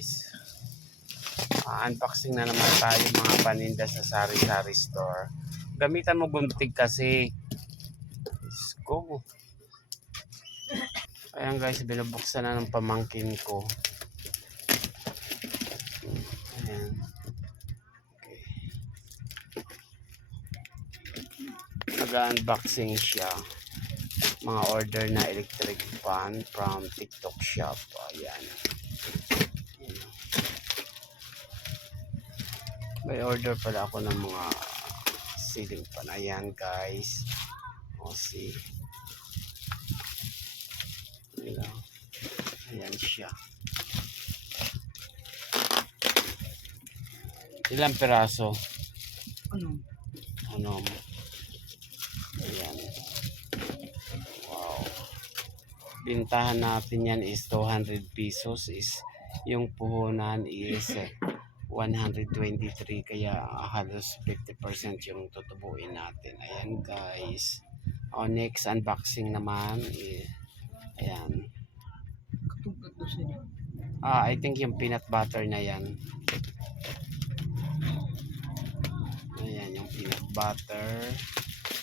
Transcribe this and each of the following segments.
guys. Ah, unboxing na naman tayo mga paninda sa Sari Sari Store. Gamitan mo gunting kasi. Let's go. Ayan guys, binubuksan na ng pamangkin ko. Ayan. Okay. Nag-unboxing siya. Mga order na electric fan from TikTok shop. Ayan. May order pala ako ng mga ceiling fan. Ayan guys. O see. Ayan. Ayan siya. Ilang peraso? Ano? Ano? Ayan. Wow. Bintahan natin yan is 200 pesos is yung puhunan is eh, 123 kaya halos 50% yung tutubuin natin. Ayan guys. O next unboxing naman eh, ayan. Ah, I think yung peanut butter na yan. Ayan, yung peanut butter.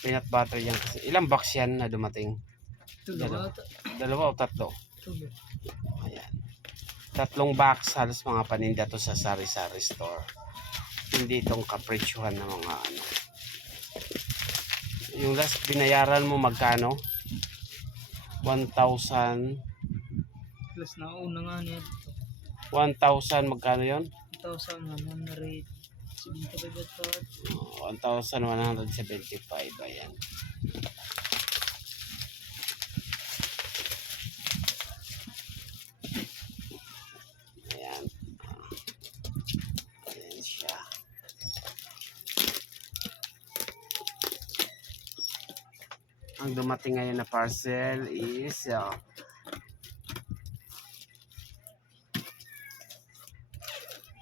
Peanut butter yan. Ilang box yan na dumating? Dalawa. Dalawa o tatlo? Tatlong box halos mga paninda to sa sari-sari store. Hindi itong kapresyuhan ng mga ano. Yung last binayaran mo magkano? 1,000 Plus na una nga niya. 1,000 magkano yon? 1,000 naman na rate. 75 at part. Oh, 1,175 ayan. Ayan. Ang dumating ngayon na parcel is uh,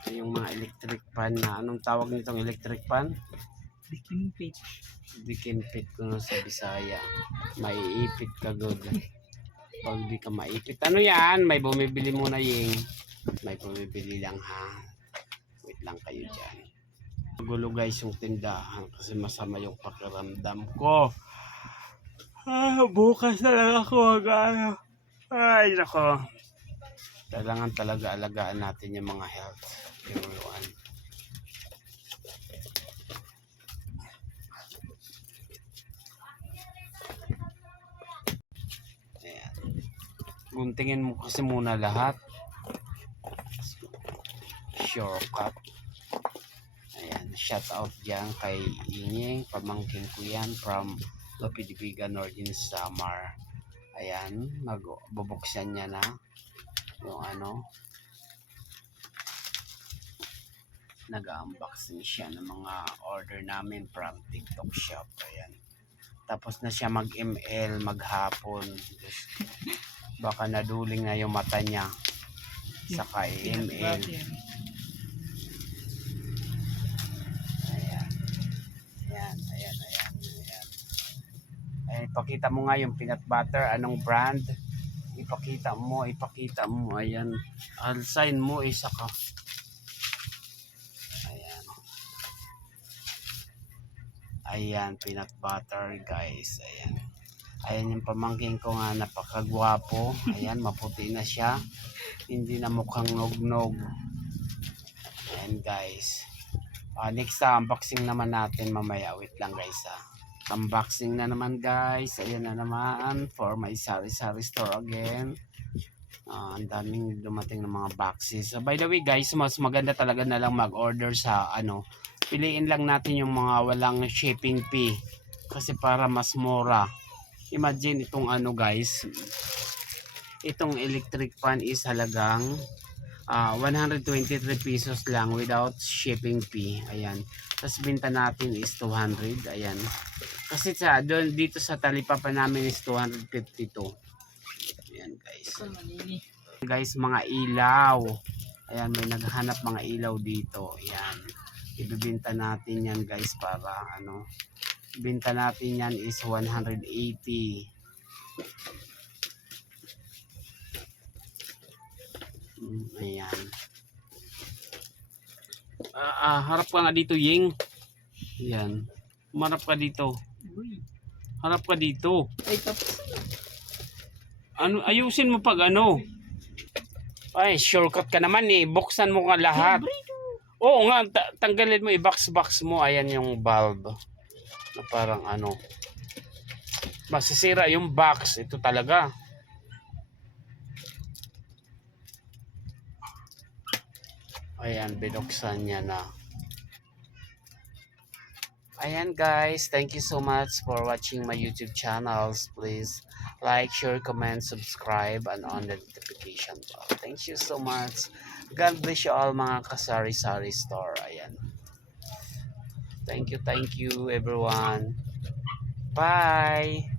yung mga electric pan na anong tawag nitong electric pan? Bikin page. Dikinpit ko na sa Bisaya. Maiipit ka good. Pag di ka maipit. Ano yan? May bumibili muna yung. May bumibili lang ha. Wait lang kayo dyan. Magulo guys yung tindahan kasi masama yung pakiramdam ko. Ah, bukas na lang ako mag ano. Ay, nako. Kailangan talaga alagaan natin yung mga health. Yung ano. Ayan. Guntingin mo kasi muna lahat. Shortcut. Ayan, shout out dyan kay Inying, pamangkin ko yan from Lopidibiga Northern Samar. Ayan, magbubuksan niya na yung ano. Nag-unboxing siya ng mga order namin from TikTok shop. Ayan. Tapos na siya mag-ML maghapon. Diyos, Baka naduling na yung mata niya. Saka ML. Yan. Ayan. Ayan, ayan, ayan, ayan. Ayan, ipakita mo nga yung peanut butter. Anong brand? Ipakita mo, ipakita mo. Ayan. Alsign mo, isa ka. Ayan. Ayan, peanut butter, guys. Ayan. Ayan yung pamangking ko nga napakagwapo. Ayan, maputi na siya. Hindi na mukhang nog-nog. Ayan, guys. Ah, next ah, unboxing naman natin mamaya. Wait lang guys ah. Unboxing na naman guys. Ayan na naman for my sari-sari store again. Ah, ang daming dumating ng mga boxes. So, by the way guys, mas maganda talaga na lang mag-order sa ano. Piliin lang natin yung mga walang shipping fee. Kasi para mas mura. Imagine itong ano guys. Itong electric fan is halagang ah 123 pesos lang without shipping fee. Ayan. Tapos binta natin is 200. Ayan. Kasi sa doon dito sa talipapa namin is 252. Ayan guys. Guys, mga ilaw. Ayan, may naghanap mga ilaw dito. Ayan. Ibibinta natin yan guys para ano. Binta natin yan is 180. Mm, Ayan. Ah, ah, harap ka nga dito, Ying. Yan. Marap ka dito. Harap ka dito. Ay, tapos na. Ano, ayusin mo pag ano. Ay, shortcut ka naman eh. Buksan mo nga lahat. Oo nga, ta- tanggalin mo, i-box-box mo. Ayan yung bulb. Na parang ano. Masisira yung box. Ito talaga. Ayan, binuksan niya na. Ayan guys, thank you so much for watching my YouTube channels. Please like, share, comment, subscribe, and on the notification bell. Thank you so much. God bless you all mga kasari-sari store. Ayan. Thank you, thank you everyone. Bye!